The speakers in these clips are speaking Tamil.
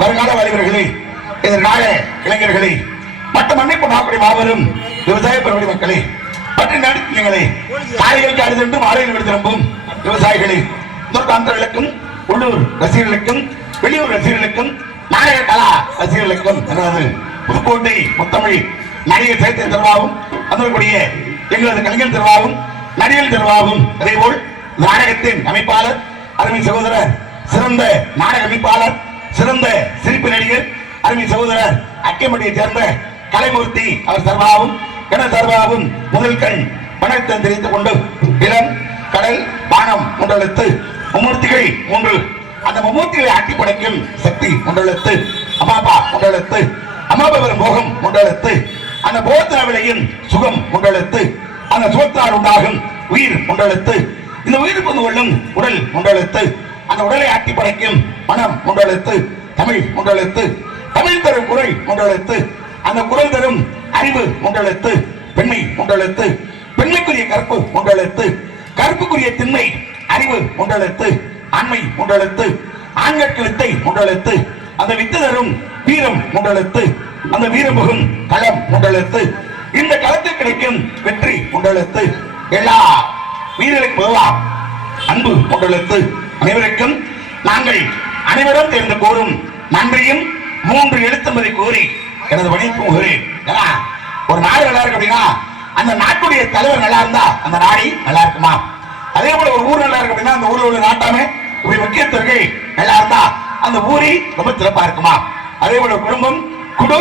வருங்கால வாலிபர்களே, எதிர்கால இளைஞர்களே, மற்றும் அமைப்பு நாற்படி மாபெரும் விவசாய பெருமடி மக்களே, பற்றி நடிகளே, காய்களுக்கு அடுத்து மாலையில் விடுத்திருப்பும் விவசாயிகளே, அந்தர்களுக்கும் உள்ளூர் ரசிகர்களுக்கும் வெளியூர் ரசிகர்களுக்கும் நாடக கலா ரசிகர்களுக்கும் எனது புதுக்கோட்டை முத்தமிழ் நடிகர் சேர்த்தை திருவாவும் அந்தக்கூடிய எங்களது கலைஞர் திருவாவும் நடிகர் திருவாவும் அதேபோல் நாடகத்தின் அமைப்பாளர் அருமை சகோதரர் சிறந்த நாடக அமைப்பாளர் சிறந்த சிரிப்பு நடிகர் அருமை சகோதரர் அக்கமட்டியை சேர்ந்த கலைமூர்த்தி அவர் சர்வாவும் என சர்வாவும் முதல் கண் வணக்கத்தை தெரிவித்துக் கொண்டு இளம் கடல் வானம் ஒன்றெழுத்து மும்மூர்த்திகள் ஒன்று அந்த மும்மூர்த்திகளை ஆட்டி படைக்கும் சக்தி ஒன்றெழுத்து அம்மாப்பா ஒன்றெழுத்து அம்மாபவர் மோகம் ஒன்றெழுத்து அந்த போகத்தின விலையின் சுகம் ஒன்றெழுத்து அந்த சுகத்தால் உண்டாகும் உயிர் ஒன்றெழுத்து இந்த உயிர் கொண்டு கொள்ளும் உடல் ஒன்றெழுத்து அந்த உடலை ஆட்டி படைக்கும் மனம் ஒன்றெழுத்து தமிழ் ஒன்றெழுத்து தமிழ் தரும் குரல் ஒன்றெழுத்து அந்த குரல் தரும் அறிவு ஒன்றெழுத்து பெண்மை ஒன்றெழுத்து பெண்மைக்குரிய கற்பு ஒன்றெழுத்து கற்புக்குரிய திண்மை அறிவு ஒன்றெழுத்து ஆண்மை ஒன்றெழுத்து ஆண்களுக்கு வித்தை ஒன்றெழுத்து அந்த வித்து தரும் வீரம் ஒன்றெழுத்து அந்த வீரமுகம் களம் ஒன்றெழுத்து இந்த களத்தில் கிடைக்கும் வெற்றி ஒன்றெழுத்து எல்லா வீரர்களுக்கு போவாம் அன்பு ஒன்றெழுத்து அனைவருக்கும் நாங்கள் அனைவரும் தேர்ந்து கூறும் நன்றியும் 3 எழுத்தும்பதை கூறி எனது வணிகம் கூறுகிறேன். ஏன்னா ஒரு நாடு நல்லா இருக்கு அப்படின்னா அந்த நாட்டுடைய தலைவர் நல்லா இருந்தா அந்த நாடி நல்லா இருக்குமா, அதே போல ஒரு ஊர் நல்லா இருக்கு அப்படின்னா அந்த ஊரில் உள்ள நாட்டாமே இப்படி முக்கியத்துவர்கள் நல்லா இருந்தா அந்த ஊரி ரொம்ப சிறப்பா இருக்குமா, அதே போல குடும்பம் குடு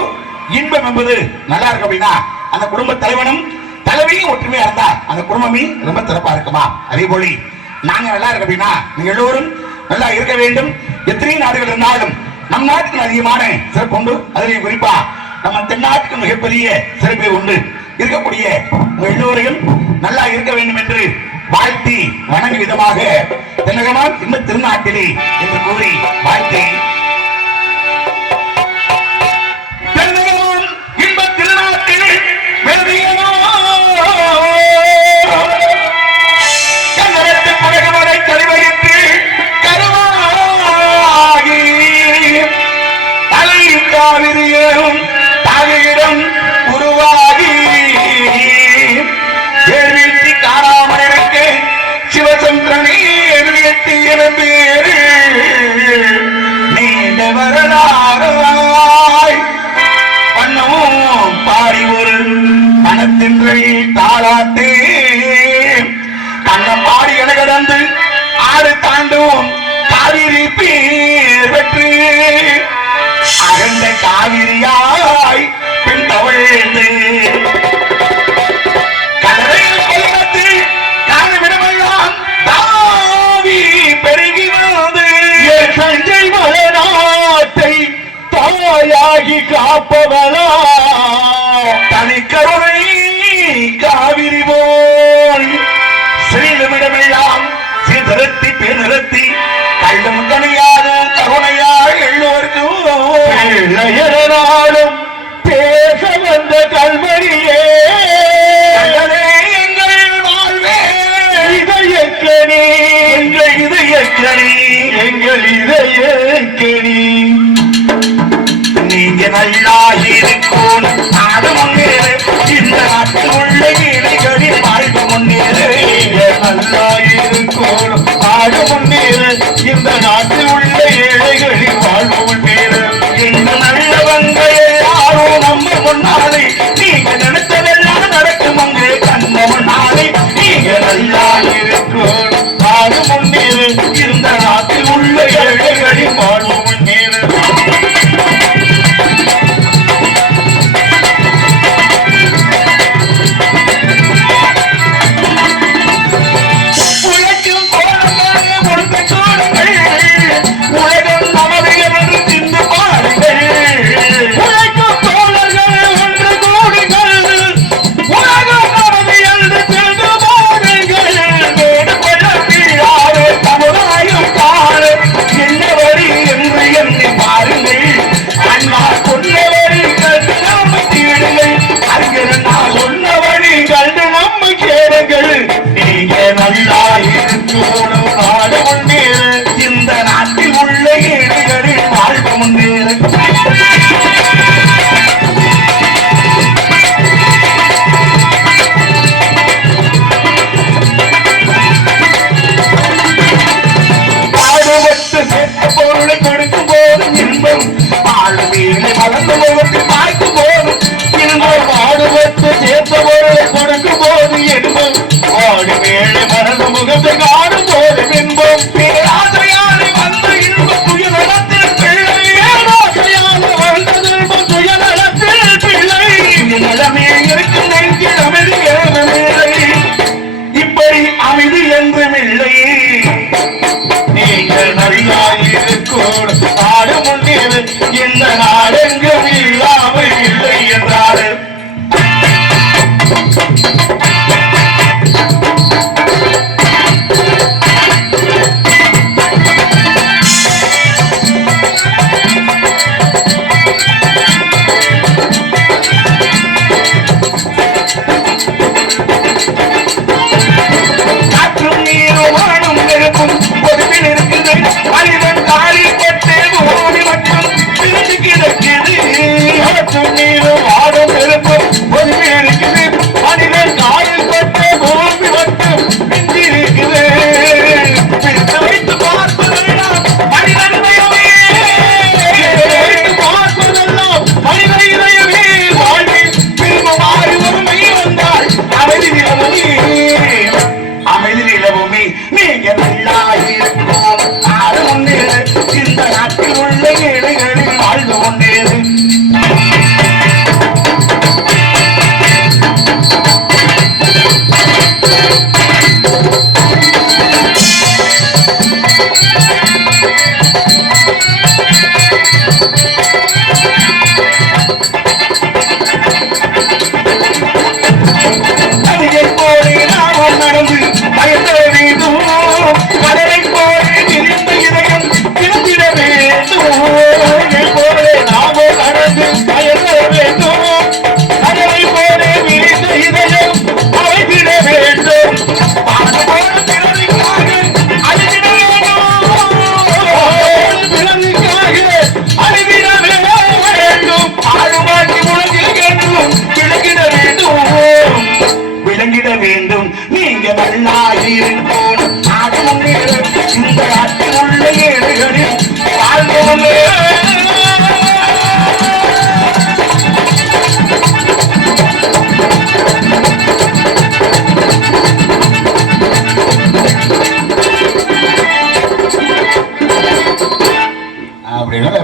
இன்பம் என்பது நல்லா இருக்கு அப்படின்னா அந்த குடும்ப தலைவனும் தலைவியும் ஒற்றுமையா இருந்தா அந்த குடும்பமே ரொம்ப சிறப்பா இருக்குமா, அதே போல நாங்க நல்லா இருக்க அப்படின்னா நீங்க எல்லோரும் நல்லா இருக்க வேண்டும். எத்தனை நாடுகள் இருந்தாலும் நம் நாட்டுக்கு அதிகமான சிறப்பு உண்டு. அதில் குறிப்பா நம்ம தென்னாட்டுக்கு மிகப்பெரிய சிறப்பு உண்டு. இருக்கக்கூடிய எல்லோரையும் நல்லா இருக்க வேண்டும் என்று வாழ்த்தி வணங்கும் விதமாக தென்னகமான் இந்த திருநாட்டிலே என்று கூறி வாழ்த்தி தாளாத்தே கண்ணம் பாடி என கடந்து ஆறு தாண்டும் காவிரி பேர் பெற்று அகண்ட காவிரியாய் பின் தவழ்ந்து கடலையில் கொல்லத்து காணவிடமெல்லாம் தாவி பெருகி வந்து தஞ்சை மலைநாட்டை தாயாகி காப்பவளா தனிக்கருணை காவிரி போல் ஸ்ரீலமிடமெல்லாம் சீர்திருத்தி பேர்நிறுத்தி கள்ளும் கனியாக கருணையாக எல்லோருக்கும் பேச வந்த கல்வரியே எங்கள் வாழ்வே இதயக்கணி எங்கள் இதயக்கணி எங்கள் இதயக்கணி நீங்க நல்லா இருக்கும் நாடு முன்னேறு இந்த நாட்டில் உள்ள இலைகளில் வாழ்வு முன்னேறு நீங்க நல்லா இருக்கும் நாடு முன்னேறு இந்த நாட்டில் உள்ள ஏழைகளில் வாழ்வு முன்னேறு இந்த நல்லவங்க எல்லாரும் நம்ம முன்னாலே நீங்க நினைத்ததெல்லாம் நடக்கும் அங்கே கண்ண முன்னாலே நீங்க நல்லா இருக்கும் நாடு முன்னேறு இந்த நாட்டில் உள்ள ஏழைகளில் வாழ்வு முன்னேறு இந்த நாட்டில் உள்ள ஏழைகளில் வாழ்வு முன்னேறு பாடுபட்டு சேர்த்த பொருளை கொடுக்கும் போது இன்பம் ஆளு வீணை வளர்ந்து முகத்தை பார்க்கும் போது இன்பம் பாடுபட்டு சேர்த்த பொருளை கொடுக்கும் போது இன்பம் ஆடு வேலை மறந்து முகத்தை காணும் போது இன்பம் பேராசையாலை வந்த இன்பம் துயரத்தில் பிள்ளை ஏராசையாலை வந்த இன்பம் துயரத்தில் பிள்ளை நிலமே இருக்கும் நெஞ்சில் அமைதி ஏதுமில்லை இப்படி அமைதி என்றுமில்லை நீங்கள் நல்லா இருக்கும் நாடு முன்னேறு இந்த நாடெங்கும் இல்லாமல் இல்லை என்றாரு மனிதன் காலி பட்டு ஓடி மட்டும் பிரிந்து கிடக்குது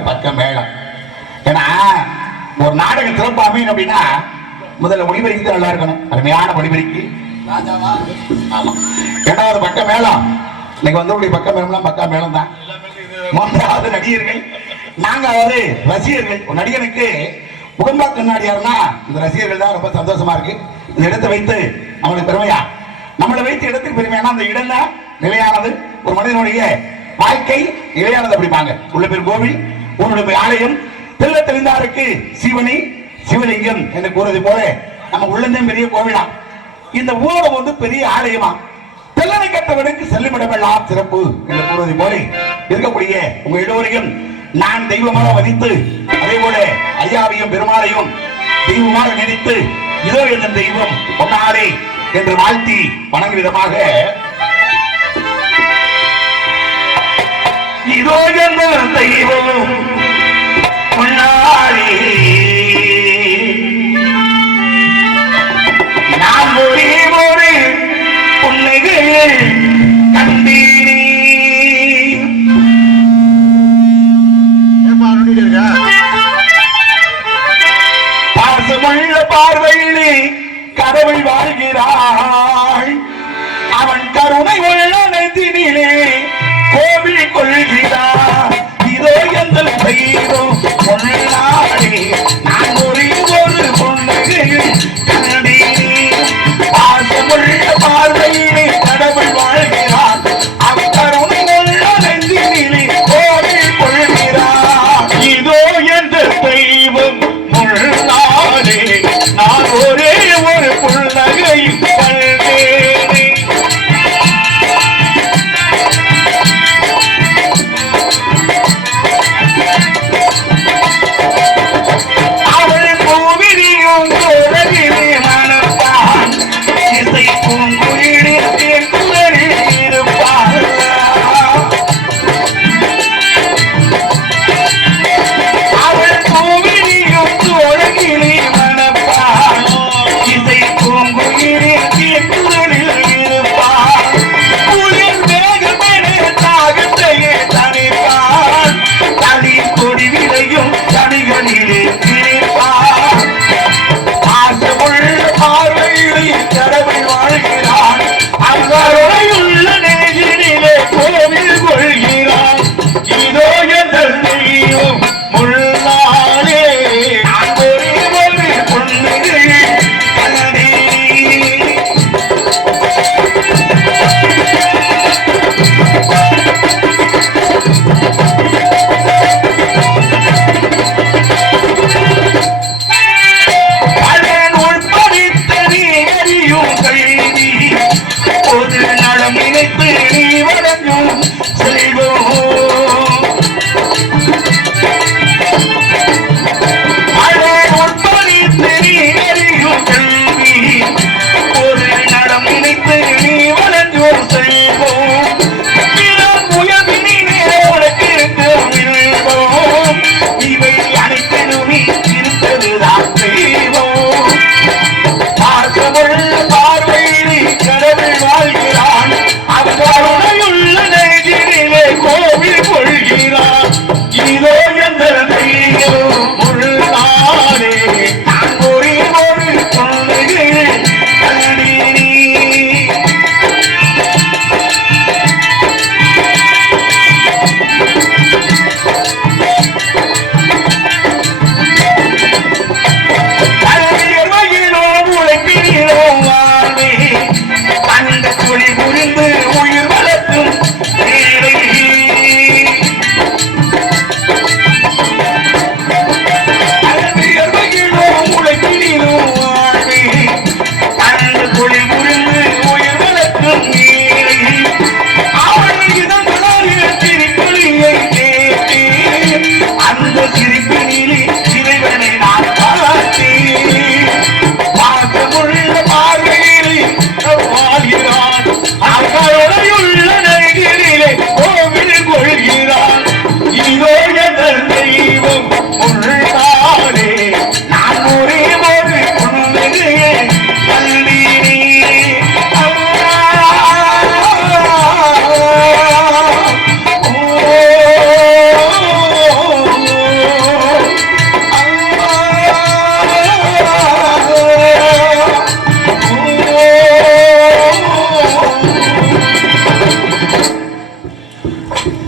பக்கம் மேளம். ஏன்னா ஒரு நாடகம் சிறப்பு அமையும் அப்படின்னா முதல்ல ஒளிபெருக்கி நல்லா இருக்கணும். அருமையான ஒளிபெருக்கி. இரண்டாவது பக்க மேளம். இன்னைக்கு வந்து பக்க மேளம் பக்கா மேளம் தான். மூன்றாவது நடிகர்கள். நான்காவது ரசிகர்கள். ஒரு நடிகனுக்கு முகம்பா கண்ணாடியார்னா இந்த ரசிகர்கள் தான் ரொம்ப சந்தோஷமா இருக்கு. இந்த இடத்தை வைத்து அவனுக்கு பெருமையா, நம்மளை வைத்து இடத்துக்கு பெருமையான அந்த இடம் தான் நிலையானது. ஒரு மனிதனுடைய வாழ்க்கை நிலையானது அப்படிப்பாங்க. உள்ள பேர் கோவில், உன்னுடைய ஆலயம். தெல்ல தெளிந்தாருக்கு சிவனி சிவலிங்கம் என்று கூறுவது போல நம்ம உள்ளந்தம் பெரிய கோவிலா, இந்த ஊரம் வந்து பெரிய ஆலயமா. தெல்லனை கட்டவனுக்கு செல்லுமிடமெல்லாம் சிறப்பு என்று கூறுவது போல இருக்கக்கூடிய உங்க எல்லோரையும் நான் தெய்வமாக மதித்து, அதே போல ஐயாவையும் பெருமாளையும் தெய்வமாக நினைத்து இதோ என்ற தெய்வம் பொன்னாடே என்று வாழ்த்தி வணங்கும் விதமாக இதோ என்ற தெய்வம் பொன்னாடே நான் ஒரே ஒரு புன்னகையில் கண்டீனே. பாசமுள்ள பார்வையிலே கடவுள் வாழ்கிறாள். அவன் கருணை உள்ளத்தினிலே கோவில் கொள்கிறார். இதோ எங்கள் தெய்வம் பொன்னாடே நான் ஒரே ஒரு புன்னகையில் கண்டீனே. பாசமுள்ள பார்வையிலே கடவுள்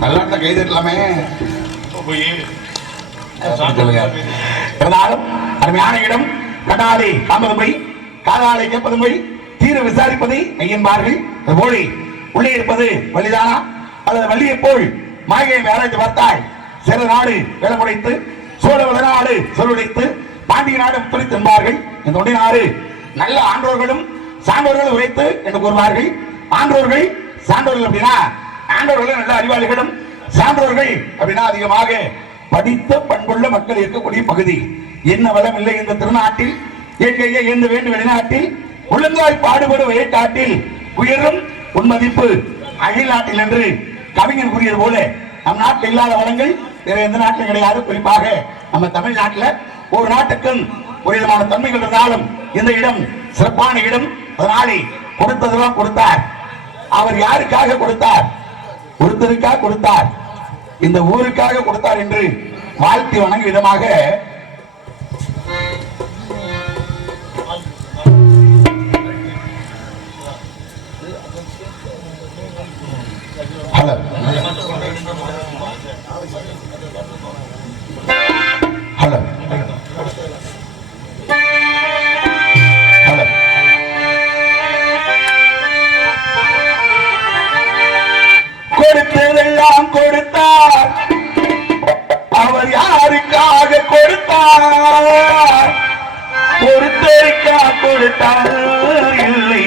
நல்லா இருந்தா கை தட்டலாமே சொல்லுங்க. இருந்தாலும் அருமையான இடம். கடாலை காமதுமை, காதாலை கேட்பதுமை, தீர விசாரிப்பதை மெய்யன்பார்கள். போலி உள்ளே இருப்பது வலிதானா அல்லது வள்ளியை போல் மாயை ஆராய்ச்சி பார்த்தாய். சில நாடு வேலை முடைத்து, சோழ வளநாடு சொல்லுடைத்து, பாண்டிய நாடு முத்துரித்து என்பார்கள். இந்த ஒன்றினாறு நல்ல ஆண்டோர்களும் சான்றோர்களும் உரைத்து என்று கூறுவார்கள். ஆண்டோர்கள் சான்றோர்கள் அப்படின்னா ஆண்டோர்கள் நல்ல அறிவாளிகளும், சான்றோர்கள் அப்படின்னா அதிகமாக படித்த பண்புள்ள மக்கள் இருக்கக்கூடிய பகுதி. என்ன வளம் இல்லை இந்த திருநாட்டில், இயற்கையை எந்த வேண்டும் வெளிநாட்டில், ஒழுங்காய் பாடுபடும் வயக்காட்டில் உயரும் உன்மதிப்பு அகில் நாட்டில் என்று கவிஞர் கூறியது போல நம் நாட்டில் இல்லாத வளங்கள் வேற எந்த நாட்டிலும் கிடையாது. குறிப்பாக நம்ம தமிழ்நாட்டில் ஒரு நாட்டுக்கும் ஒரு விதமான தன்மைகள் இருந்தாலும் இந்த இடம் சிறப்பான இடம். அதனாலே கொடுத்ததெல்லாம் கொடுத்தார். அவர் யாருக்காக கொடுத்தார்? ஒருத்தருக்காக கொடுத்தார், இந்த ஊருக்காக கொடுத்தார் என்று வாழ்த்தி வணங்கும் விதமாக ஹலோ ஹலோ ஹலோ கொடுத்ததெல்லாம் கொடுத்தார். அவர் யாருக்காக கொடுத்தார்? ஒருத்தருக்காக கொடுத்தார் இல்லை,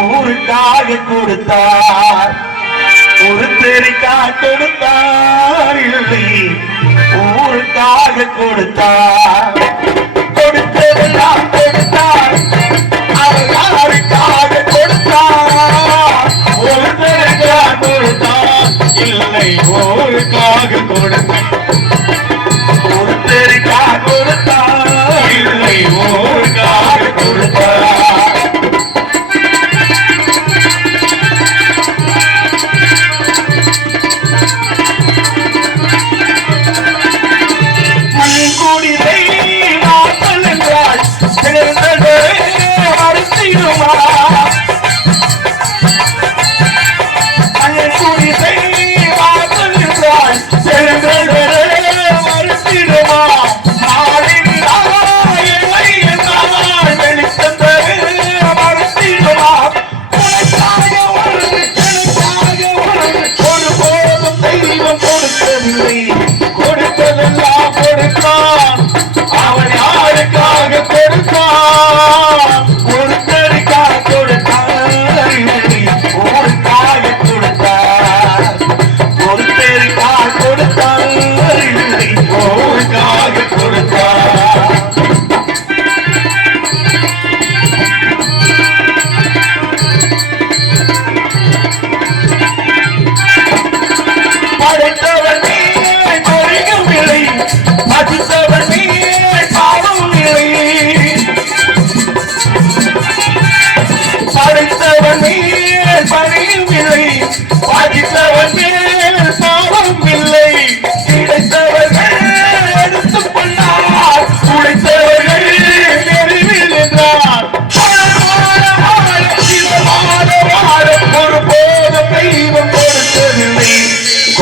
ஊருக்காக கொடுத்தார். ஒருத்தருக்காக கொடுத்தார் இல்லை, ஊருக்காக கொடுத்தார். கொடுத்ததெல்லாம் கொடுத்தார். அவர் யாருக்காக கொடுத்தார்? ஒருத்தருக்காக கொடுத்தார் இல்லை, ஊருக்காக கொடுத்தார். ஒருத்தருக்காக கொடுத்தார் இல்லை, ஊருக்காக கொடுத்தார்.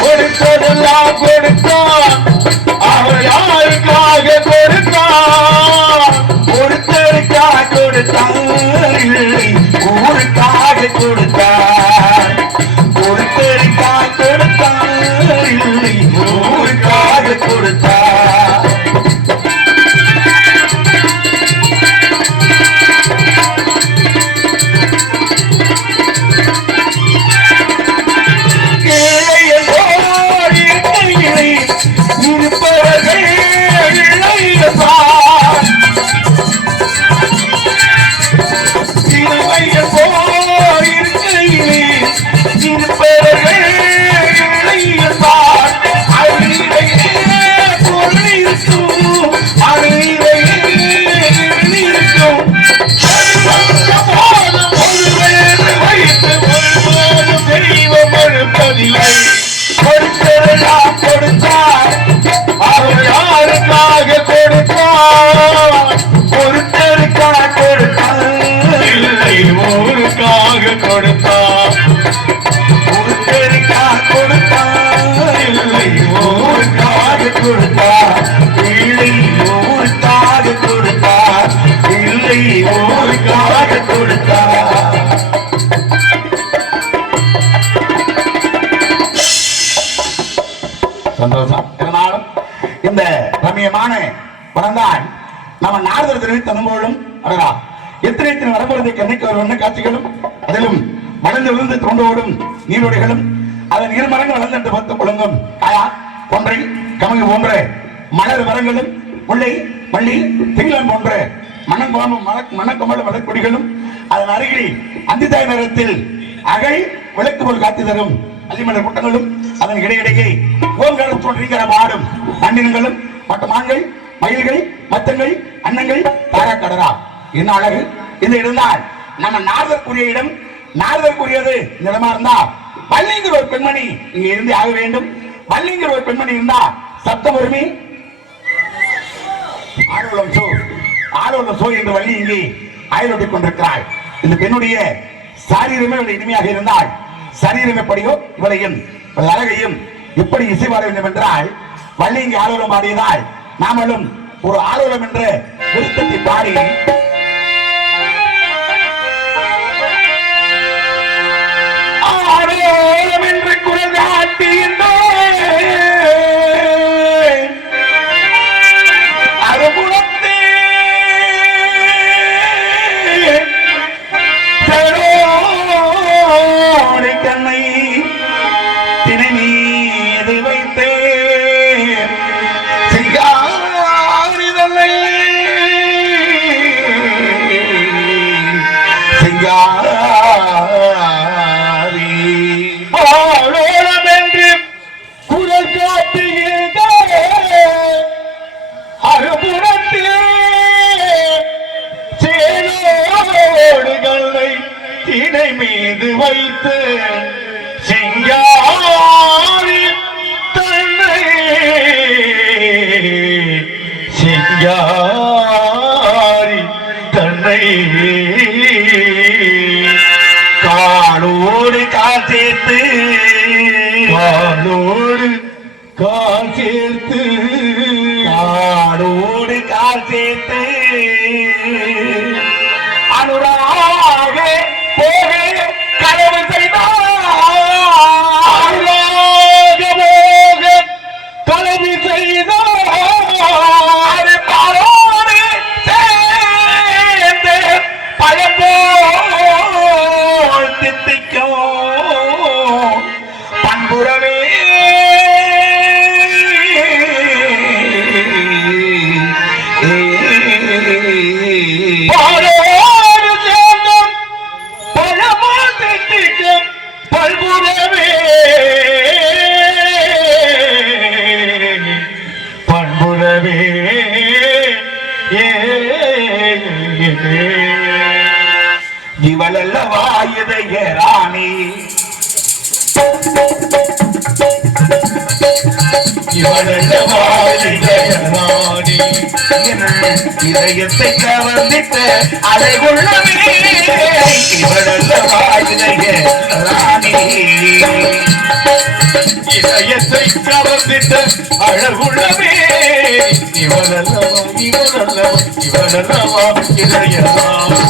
கொடுத்ததெல்லாம் கொடுத்தான். அவர் யாருக்காக கொடுத்தான்? ஒருத்தருக்காக கொடுத்தார், ஊருக்காக கொடுத்தார். ஒருத்தருக்காக கொடுத்தார், ஊருக்காக கொடுத்தார். ஊருக்காக கொடுத்தார். ஒருத்தருக்காக கொடுத்தார் இல்லை, ஊருக்காக கொடுத்தார். இருப்பவர்கள் கொடுத்ததெல்லாம் கொடுத்தார். அவர் யாருக்காக கொடுத்தார்? ஒருத்தருக்காக கொடுத்தார் இல்லை, ஊருக்காக கொடுத்தார். ஒருத்தருக்காக கொடுத்தார் சந்தோஷம். இருந்தாலும் இந்த ரம்யமான வளர்ந்தான் நம்ம நாரதர் தெரிவித்த அனுபவம் அடரா எத்தனை வரப்போறது கண்ணைக்கு ஒரு வண்ண காட்சிகளும் அதிலும் வளர்ந்து விழுந்து தோண்டோடும் நீரோடைகளும் அதன் இருமரங்கள் வளர்ந்து பத்து குளங்கும் காயா கொன்றை கமங்கு போன்ற மலர் மரங்களும் முல்லை மல்லி திங்களம் போன்ற மணக்கமல மலர்கொடிகளும் அதன் அருகில் அந்திதாய் நேரத்தில் அகை விளக்கு போல் காத்து தரும் அள்ளிமலர் கூட்டங்களும் அதன் இடையிடையே ஓங்காரம் தோன்றுகிற பாடும் பண்டினங்களும் மற்ற மான்கள் மயில்கள் மத்தங்கள் அன்னங்கள் தாராக்கடரா என்ன அழகு இது இருந்தால் நம்ம நாரதற்குரிய இடம் நாரதற்குரியது இந்த இடமா இருந்தா வள்ளிங்கிற ஒரு பெண்மணி இங்க இருந்து ஆக வேண்டும். வள்ளிங்கிற ஒரு பெண்மணி இருந்தா சப்தம் வருமே ஆரோலம் சோ என்று வள்ளி இங்கே ஆயுளோட்டிக் கொண்டிருக்கிறாள். இந்த பெண்ணுடைய சாரீரமே இனிமையாக இருந்தால் சரீரம் எப்படியோ இவளையும் அழகையும் எப்படி இசை பாட வேண்டும் என்றால் வள்ளி இங்கே ஆலோலம் பாடியதால் நாமளும் ஒரு ஆலோலம் என்ற விருத்தத்தை பாடி ஆலோலம் என்று குரல் காட்டியிருந்தோம். மீது வைத்து சிங்காரி தன்னை காலோடு கால் சேர்த்து அனுராக போக கனவு செய்தார் பாலோடு சேர்ந்து பழம்போல் தித்திக்கும் பண்புறவே இவளல்லவா இதய ராணி இதயத்தை கவர்ந்திட்ட அழகுள்ளவே இவளல்லவா இதய ராணி இதயத்தை கவர்ந்திட்ட அழகுள்ளவே இவளல்லவா இதய ராணி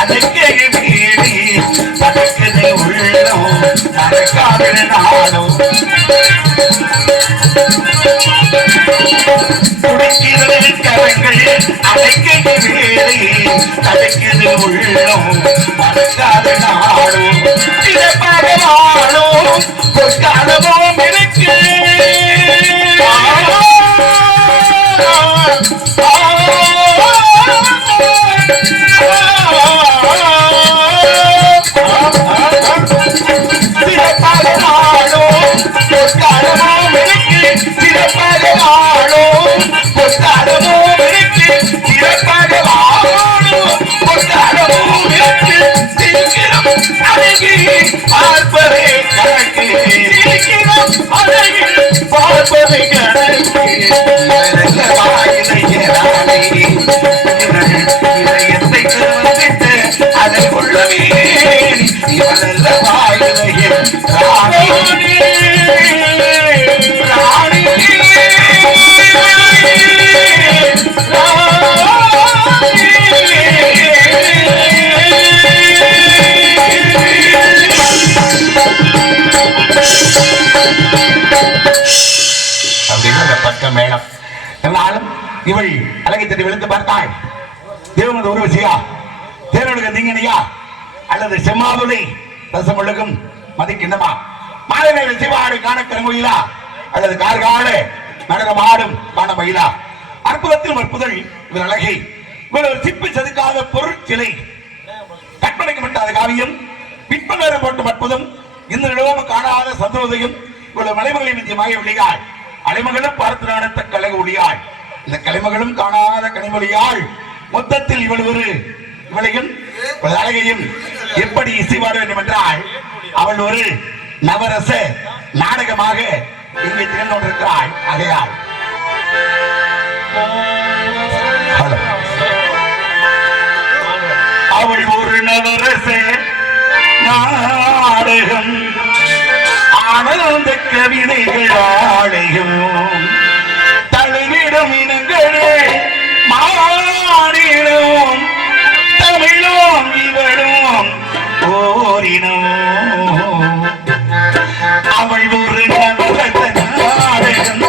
அதற்கு வேலை பதக்குது உள்ளம் மறக்காத நாளும் துடைக்கிறது கரங்கள் அடைக்கிறது வேலை தடைக்கிறது உள்ளம் மறக்காத நாளும் சிறப்பாக வாழும் பொற்காலமும் இருக்கு பார்ப்பதை கணக்கு பார்ப்பதை கணக்கு இதயத்தை வந்துட்டு அதை கொள்ளவே இவனல்ல வாயிலையே ராணி ராணி மேடம் என்றாலும் இவள் அழகை தட்டி விழுந்து பார்த்தாள். தேவனது உருவசியா தேவனுக்கு திங்கனியா அல்லது செம்மாதுளை ரசமுழுகும் மதிக்கிண்ணமா மாலை நேரம் சிவாடு காண கருங்குயிலா அல்லது கார்கால நடனமாடும் காண மயிலா அற்புதத்தில் அற்புதல் இவர் அழகை இவர் ஒரு சிப்பி செதுக்காத பொருட்சிலை கற்பனைக்கப்பட்டாத காவியம் பிற்பனரும் போட்டும் அற்புதம் இந்த நிலவும் காணாத சந்தோதையும் இவ்வளவு மலைமகளை நிச்சயமாக விழியாள் அலைமகளும் பார்த்து நடத்த கழக ஒளியாள் இந்த கலைமகளும் காணாத கனிமொழியாள் மொத்தத்தில் இவள் ஒரு இவளையும் அழகையும் எப்படி இசைவாட வேண்டும் என்றால் அவள் ஒரு நவரச நாடகமாக இங்கே திகழ்ந்து கொண்டிருக்கிறாள். ஆகையாள் அவள் ஒரு நவரச நாடகம் ஆனந்த கவிதைகள் ஆடையும் தழுவிடும் இனங்களே மாறிடும் தமிழும் இவளும் ஓரினும் அவள் ஒரு நவரச நாடகம்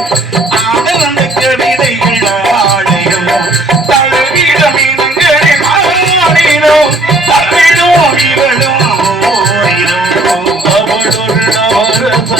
ஆனந்த கவிதைகள் ஆடையும் தழுவிடும் இனங்களே மாறிடும் தமிழும் இவளும் ஓரினும் அவள் ஒரு நவரச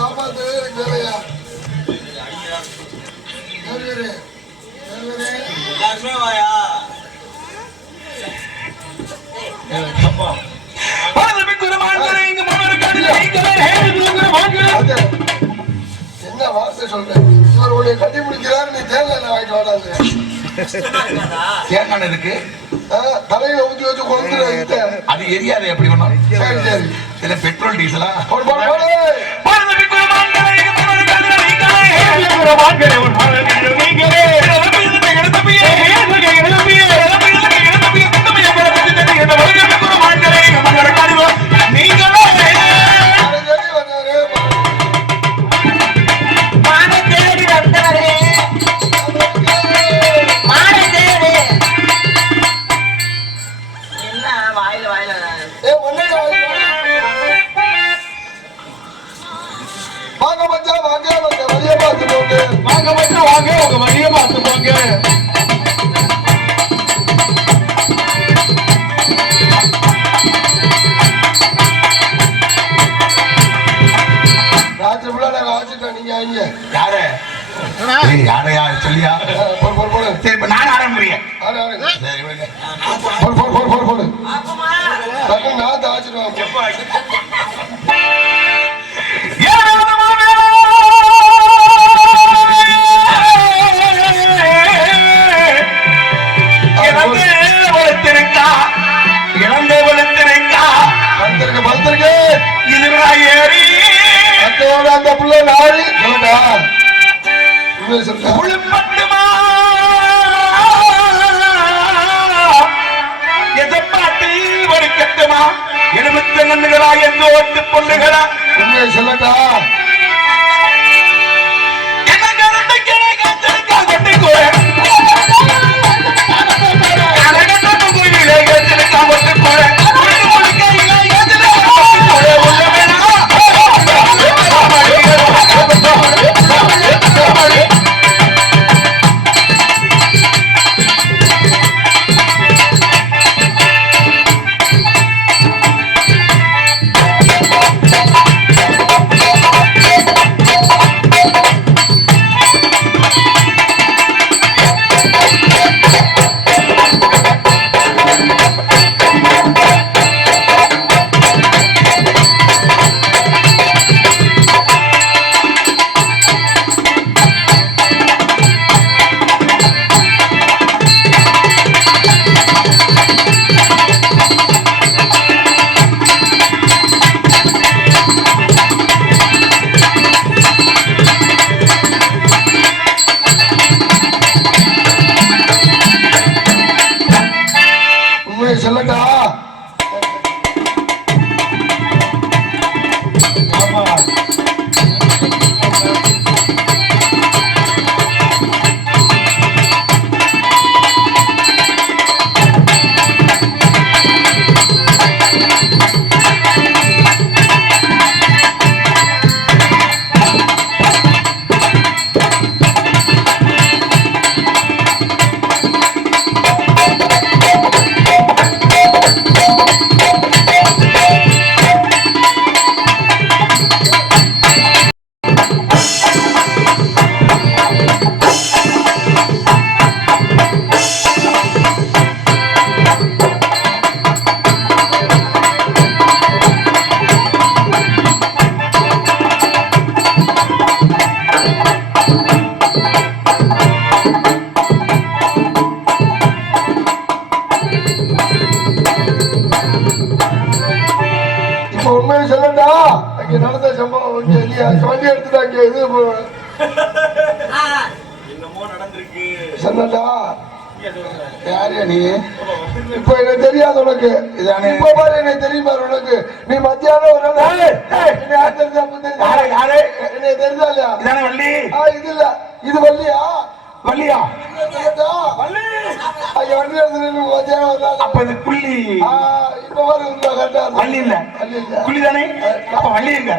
காப்பாத்து வேலையா எல்லாருமே வாயா என்ன வார்த்தை சொல்றேன் இவருடைய கட்டி பிடிக்கிறாரு நீ தேர்தல் வாங்கிட்டு வாடாது தேங்காய் இருக்கு தலையில ஊற்றி வச்சு கொண்டு அது எரியாது எப்படி ஒண்ணும் சரி சரி இல்ல பெட்ரோல் டீசலா யாரையா சொல்லியா சரி இப்ப நான் ஆரம்பிக்கிறேன் நான் தாச்சிடுவேன் அந்த புள்ள நாடி எதப்பாட்டி ஒரு கட்டுமா எழுபத்தி நன்னுகளா என்று ஓட்டு பொண்ணுகளா உண்மையை சொல்லட்டா சொல்லட்டா உண்மையை சொல்லட்டா அங்க நடந்த சம்பவம் வண்டி எடுத்துட்டாங்க இது சொல்லட்டா யாரு நீ இப்ப எனக்கு தெரியாது உனக்கு இப்ப பாரு எனக்கு தெரியுமா உனக்கு நீ மத்தியானம் ஒரு நாள் எனக்கு தெரிஞ்சா இல்லையா இது இல்ல இது வள்ளியா வள்ளியா அப்ப இது புள்ளி இப்ப கரெக்டா வள்ளி இல்ல புள்ளி தானே அப்ப வள்ளி இருக்க